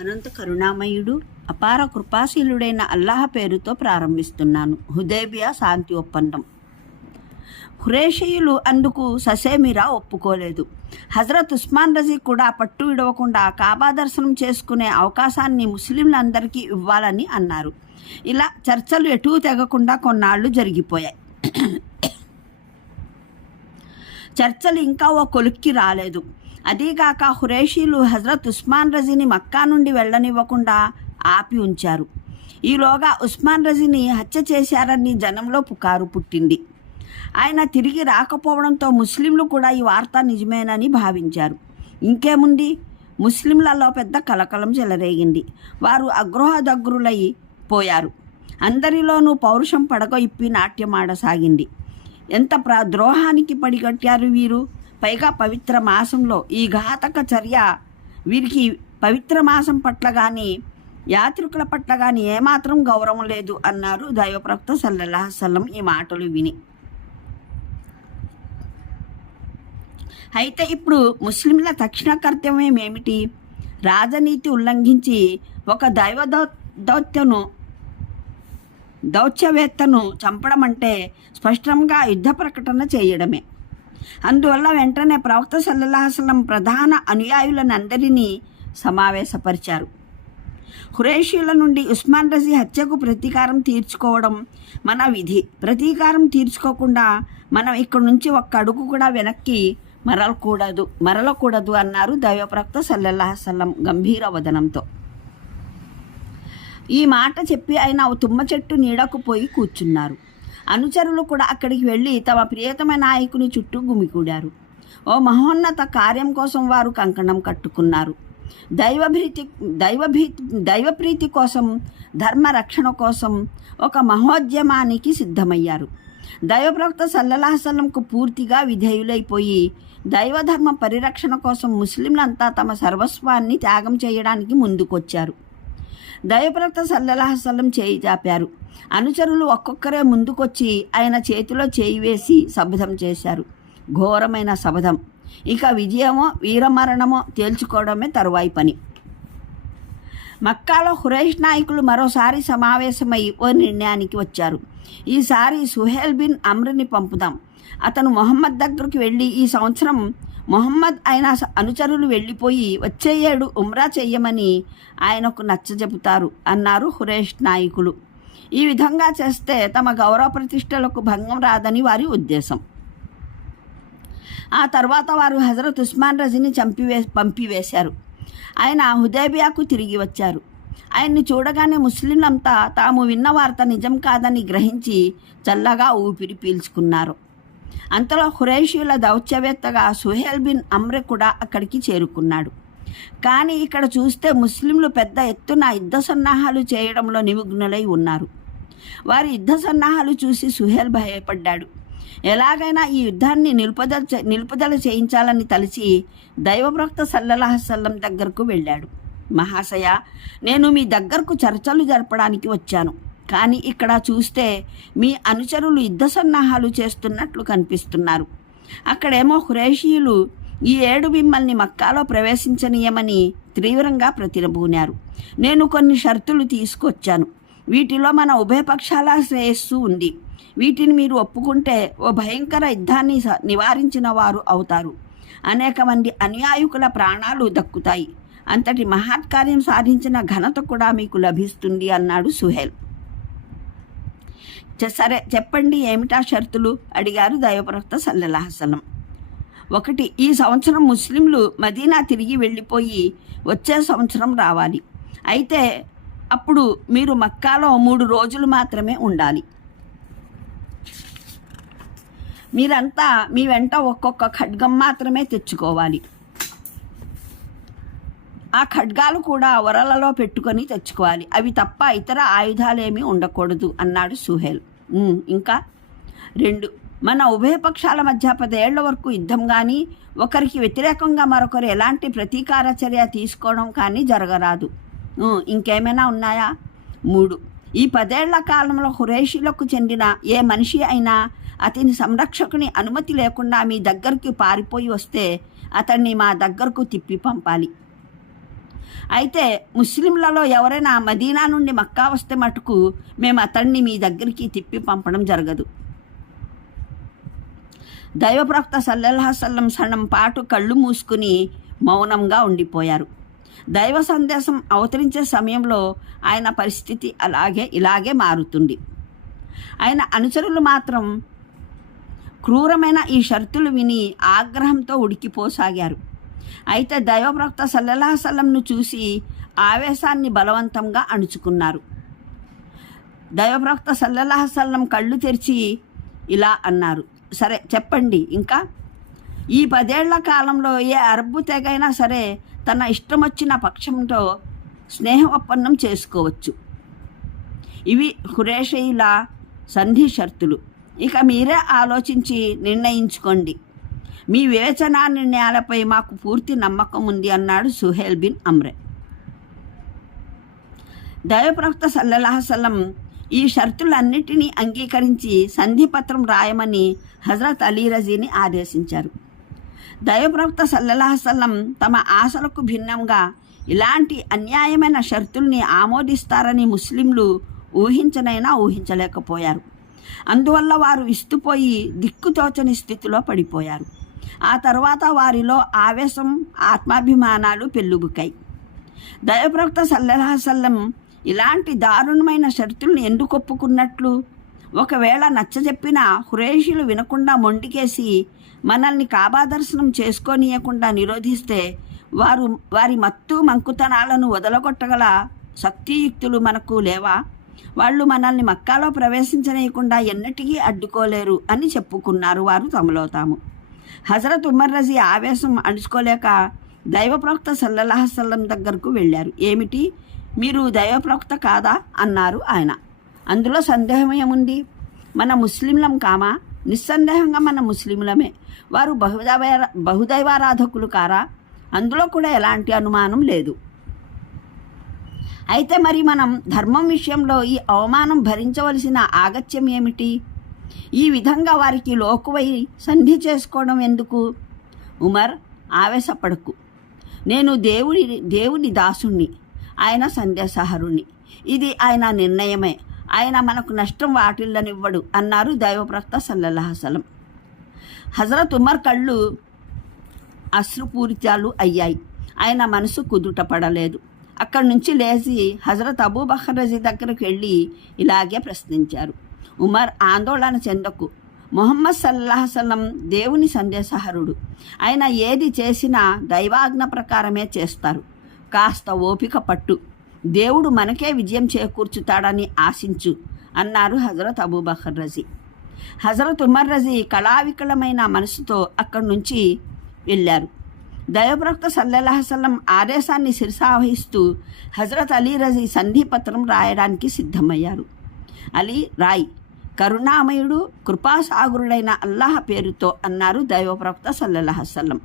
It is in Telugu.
అనంత కరుణామయుడు అపార కృపాశీలుడైన అల్లాహ పేరుతో ప్రారంభిస్తున్నాను. హుదేబియా శాంతి ఒప్పందం. ఖురేషీయులు అందుకు ససేమిరా ఒప్పుకోలేదు. హజరత్ ఉస్మాన్ రజీ కూడా పట్టు విడవకుండా కాబా దర్శనం చేసుకునే అవకాశాన్ని ముస్లింలందరికీ ఇవ్వాలని అన్నారు. ఇలా చర్చలు ఎటూ తెగకుండా కొన్నాళ్ళు జరిగిపోయాయి. చర్చలు ఇంకా ఓ కొలుక్కి రాలేదు. అదీగాక హురేషీలు హజరత్ ఉస్మాన్ రజీని మక్కా నుండి వెళ్ళనివ్వకుండా ఆపి ఉంచారు. ఈలోగా ఉస్మాన్ రజీని హత్య చేశారని జనంలో పుకారు పుట్టింది. ఆయన తిరిగి రాకపోవడంతో ముస్లింలు కూడా ఈ వార్త నిజమేనని భావించారు. ఇంకేముంది? ముస్లింలలో పెద్ద కలకలం చెలరేగింది. వారు అగ్రహదగ్రులై పోయారు. అందరిలోనూ పౌరుషం పడగ ఇప్పి నాట్యమాడసాగింది. ఎంత ప్ర ద్రోహానికి పడిగట్టారు వీరు? పైగా పవిత్ర మాసంలో ఈ ఘాతక చర్య వీరికి పవిత్ర మాసం పట్ల కానీ యాత్రికుల పట్ల కానీ ఏమాత్రం గౌరవం లేదు అన్నారు దైవప్రవక్త సల్లల్లాహసల్లం ఈ మాటలు విని. అయితే ఇప్పుడు ముస్లింల తక్షణ కర్తవ్యం ఏమిటి? రాజనీతి ఉల్లంఘించి ఒక దైవ దౌ- దౌత్యను దౌత్యవేత్తను చంపడం అంటే స్పష్టంగా యుద్ధ ప్రకటన చేయడమే. అందువల్ల వెంటనే ప్రవక్త సల్లల్లాహసలం ప్రధాన అనుయాయులనందరినీ సమావేశపరిచారు. ఖురేషీల నుండి ఉస్మాన్ రజీ హత్యకు ప్రతీకారం తీర్చుకోవడం మన విధి. ప్రతీకారం తీర్చుకోకుండా మనం ఇక్కడ నుంచి ఒక్క అడుగు కూడా వెనక్కి మరలకూడదు మరలకూడదు అన్నారు దైవప్రవక్త సల్లల్లాహసల్లం గంభీర వదనంతో. ఈ మాట చెప్పి ఆయన తుమ్మ చెట్టు నీడకు పోయి కూర్చున్నారు. అనుచరులు కూడా అక్కడికి వెళ్ళి తమ ప్రియతమ నాయకుని చుట్టూ గుమికూడారు ఓ మహోన్నత కార్యం కోసం వారు కంకణం కట్టుకున్నారు. దైవభీతి దైవభీతి దైవప్రీతి కోసం ధర్మ రక్షణ కోసం ఒక మహోద్యమానికి సిద్ధమయ్యారు. దైవప్రవక్త సల్లల్లాహసల్లంకు పూర్తిగా విధేయులైపోయి దైవధర్మ పరిరక్షణ కోసం ముస్లింలంతా తమ సర్వస్వాన్ని త్యాగం చేయడానికి ముందుకొచ్చారు. దైవప్రవక్త సల్లల్లాహసల్లం చేయి చాపారు. అనుచరులు ఒక్కొక్కరే ముందుకొచ్చి ఆయన చేతిలో చేయి వేసి శబదం చేశారు. ఘోరమైన శబదం ఇక విజయమో వీరమరణమో తేల్చుకోవడమే తరువాయి పని. మక్కాలో హురైష్ నాయకులు మరోసారి సమావేశమై ఓ నిర్ణయానికి వచ్చారు. ఈసారి సుహేల్ బిన్ అమ్రిని పంపుదాం. అతను మొహమ్మద్ దగ్గరికి వెళ్ళి ఈ సంవత్సరం మొహమ్మద్ ఆయన స- అనుచరులు వెళ్ళిపోయి వచ్చే ఏడు ఉమ్రా చెయ్యమని ఆయనకు నచ్చజెపుతారు అన్నారు హురేష్ నాయకులు. ఈ విధంగా చేస్తే తమ గౌరవ ప్రతిష్టలకు భంగం రాదని వారి ఉద్దేశం. ఆ తర్వాత వారు హజరత్ ఉస్మాన్ రజీని చంపివే పంపివేశారు. ఆయన హుదేబియాకు తిరిగి వచ్చారు. ఆయన్ని చూడగానే ముస్లింలంతా తాము విన్న వార్త నిజం కాదని గ్రహించి చల్లగా ఊపిరి పీల్చుకున్నారు. అంతలో ఖురేషీల దౌత్యవేత్తగా సుహేల్ బిన్ అమ్రె కూడా అక్కడికి చేరుకున్నాడు. కానీ ఇక్కడ చూస్తే ముస్లింలు పెద్ద ఎత్తున యుద్ధ సన్నాహాలు చేయడంలో నిమగ్నులై ఉన్నారు. వారి యుద్ధ సన్నాహాలు చూసి సుహేల్ భయపడ్డాడు. ఎలాగైనా ఈ యుద్ధాన్ని నిలుపుదల చే- నిలుపుదల చేయించాలని తలిచి దైవప్రక్త సల్లల్లాహసల్లం దగ్గరకు వెళ్ళాడు. మహాశయ నేను మీ దగ్గరకు చర్చలు జరపడానికి వచ్చాను. కానీ ఇక్కడ చూస్తే మీ అనుచరులు యుద్ధ సన్నాహాలు చేస్తున్నట్లు కనిపిస్తున్నారు. అక్కడేమో ఖురేషీయులు ఈ ఏడు మిమ్మల్ని మక్కాలో ప్రవేశించనీయమని తీవ్రంగా ప్రతిరబూనారు. నేను కొన్ని షరతులు తీసుకొచ్చాను. వీటిలో మన ఉభయపక్షాల శ్రేయస్సు ఉంది. వీటిని మీరు ఒప్పుకుంటే ఓ భయంకర యుద్ధాన్ని స- నివారించిన వారు అవుతారు. అనేక మంది అనుయాయుకుల ప్రాణాలు దక్కుతాయి. అంతటి మహత్కార్యం సాధించిన ఘనత కూడా మీకు లభిస్తుంది అన్నాడు సుహేల్. సరే చెప్పండి ఏమిటా షరతులు? అడిగారు దైవప్రవక్త సల్లల్లాహసలం ఒకటి ఈ సంవత్సరం ముస్లింలు మదీనా తిరిగి వెళ్ళిపోయి వచ్చే సంవత్సరం రావాలి. అయితే అప్పుడు మీరు మక్కాలో మూడు రోజులు మాత్రమే ఉండాలి. మీరంతా మీ వెంట ఒక్కొక్క ఖడ్గం మాత్రమే తెచ్చుకోవాలి. ఆ ఖడ్గాలు కూడా వరలలో పెట్టుకొని తెచ్చుకోవాలి. అవి తప్ప ఇతర ఆయుధాలేమీ ఉండకూడదు అన్నాడు సుహేల్. ఇంకా రెండు. మన ఉభయ పక్షాల మధ్య పదేళ్ళ వరకు యుద్ధం కానీ ఒకరికి వ్యతిరేకంగా మరొకరు ఎలాంటి ప్రతీకార చర్య తీసుకోవడం కానీ జరగరాదు. ఇంకేమైనా ఉన్నాయా? మూడు. ఈ పదేళ్ళ కాలంలో హురేషీలకు చెందిన ఏ మనిషి అయినా అతని సంరక్షకుని అనుమతి లేకుండా మీ దగ్గరికి పారిపోయి వస్తే అతన్ని మా దగ్గరకు తిప్పి పంపాలి. అయితే ముస్లింలలో ఎవరైనా మదీనా నుండి మక్కా వస్తే మటుకు మేము అతన్ని మీ దగ్గరికి తిప్పి పంపడం జరగదు. దైవప్రవక్త సల్లెల్లాసల్లం సన్నం పాటు కళ్ళు మూసుకుని మౌనంగా ఉండిపోయారు. దైవ సందేశం అవతరించే సమయంలో ఆయన పరిస్థితి అలాగే ఇలాగే మారుతుంది. ఆయన అనుచరులు మాత్రం క్రూరమైన ఈ షరతులు విని ఆగ్రహంతో ఉడికిపోసాగారు. అయితే దైవప్రవక్త సల్లల్లాహసల్లంను చూసి ఆవేశాన్ని బలవంతంగా అణుచుకున్నారు. దైవప్రవక్త సల్లల్లాహసల్లం కళ్ళు తెరిచి ఇలా అన్నారు సరే చెప్పండి. ఇంకా ఈ పదేళ్ళ కాలంలో ఏ అరబ్బు తెగైనా సరే తన ఇష్టం వచ్చిన పక్షంతో స్నేహ ఒప్పందం చేసుకోవచ్చు. ఇవి హురేషయుల సంధి షరతులు. ఇక మీరే ఆలోచించి నిర్ణయించుకోండి. మీ వివేచనా నిర్ణయాలపై మాకు పూర్తి నమ్మకం ఉంది అన్నాడు సుహేల్ బిన్ అమ్రే. దైవప్రవక్త సల్లల్లాహసల్లం ఈ షరతులన్నిటినీ అంగీకరించి సంధిపత్రం రాయమని హజరత్ అలీ రజీని ఆదేశించారు. దైవప్రవక్త సల్లల్లాహసల్లం తమ ఆశలకు భిన్నంగా ఇలాంటి అన్యాయమైన షరతుల్ని ఆమోదిస్తారని ముస్లింలు ఊహించనైనా ఊహించలేకపోయారు. అందువల్ల వారు విస్తుపోయి దిక్కుతోచని స్థితిలో పడిపోయారు. ఆ తర్వాత వారిలో ఆవేశం ఆత్మాభిమానాలు పెళ్ళుబుకాయి దైవప్రవక్త సల్లల్లాహసల్లం ఇలాంటి దారుణమైన షరతుల్ని ఎందుకు ఒప్పుకున్నట్లు? ఒకవేళ నచ్చజెప్పినా హురేషులు వినకుండా మొండికేసి మనల్ని కాబాదర్శనం చేసుకోనీయకుండా నిరోధిస్తే వారు వారి మత్తు మంకుతనాలను వదలగొట్టగల శక్తియుక్తులు మనకు లేవా? వాళ్ళు మనల్ని మక్కాలో ప్రవేశించనీయకుండా ఎన్నటికీ అడ్డుకోలేరు అని చెప్పుకున్నారు వారు తమలో తాము. హజరత్ ఉమర్ రజీ ఆవేశం అణుచుకోలేక దైవప్రవక్త సల్లల్లాహసల్లం దగ్గరకు వెళ్ళారు. ఏమిటి? మీరు దైవప్రవక్త కాదా? అన్నారు ఆయన. అందులో సందేహం ఏముంది? మన ముస్లింలం కామా? నిస్సందేహంగా మన ముస్లింలమే. వారు బహుదైవ బహుదైవారాధకులు కారా? అందులో కూడా ఎలాంటి అనుమానం లేదు. అయితే మరి మనం ధర్మం విషయంలో ఈ అవమానం భరించవలసిన ఆగత్యం ఏమిటి? ఈ విధంగా వారికి లోకువై సంధి చేసుకోవడం ఎందుకు? ఉమర్ ఆవేశపడకు. నేను దేవుడి దేవుని దాసుణ్ణి. ఆయన సందేశహరుణి ఇది ఆయన నిర్ణయమే. ఆయన మనకు నష్టం వాటిల్లనివ్వడు అన్నారు దైవప్రక్త సల్లల్లాహసలం హజరత్ ఉమర్ కళ్ళు అశ్రుపూరితాలు అయ్యాయి. ఆయన మనసు కుదుట పడలేదు. అక్కడి నుంచి లేచి హజరత్ అబూ బకర్ రజీ వెళ్ళి ఇలాగే ప్రశ్నించారు. ఉమర్ ఆందోళన చెందకు. మొహమ్మద్ సల్లాహసలం దేవుని సందేశహరుడు ఆయన ఏది చేసినా దైవాజ్ఞ ప్రకారమే చేస్తారు. కాస్త ఓపిక పట్టు. దేవుడు మనకే విజయం చేకూర్చుతాడని ఆశించు అన్నారు హజరత్ అబూబకర్ రజీ. హజరత్ ఉమర్ రజీ కళావికలమైన మనసుతో అక్కడి నుంచి వెళ్ళారు. దైవప్రవక్త సల్లల్లాహసల్లం ఆదేశాన్ని శిరసావహిస్తూ హజరత్ అలీ రజీ సంధిపత్రం రాయడానికి సిద్ధమయ్యారు. అలీ రాయ్ కరుణామయుడు కృపాసాగురుడైన అల్లాహ పేరుతో అన్నారు దైవప్రవక్త సల్లల్లాహసల్లం